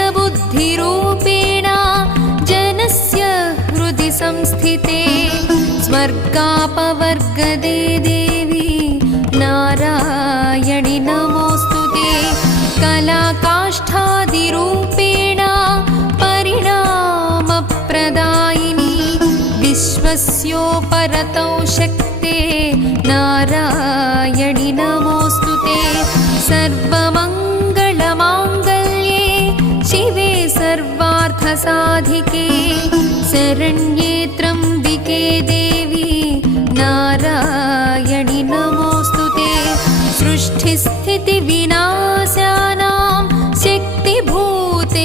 सत्यबुद्धिरूपेण जनस्य हृदि संस्थिते स्वर्गापवर्गदे देवी नारायणि नमोऽस्तुते कलाकाष्ठादिरूपेण परिणामप्रदायिनी विश्वस्योपरतौ शक्ते नारायणि नमोऽस्तुते सर्वमङ्गलमाङ्गल्ये शिवे सर्वार्थसाधिके शरण्ये त्र्यम्बिके देवी नारायणि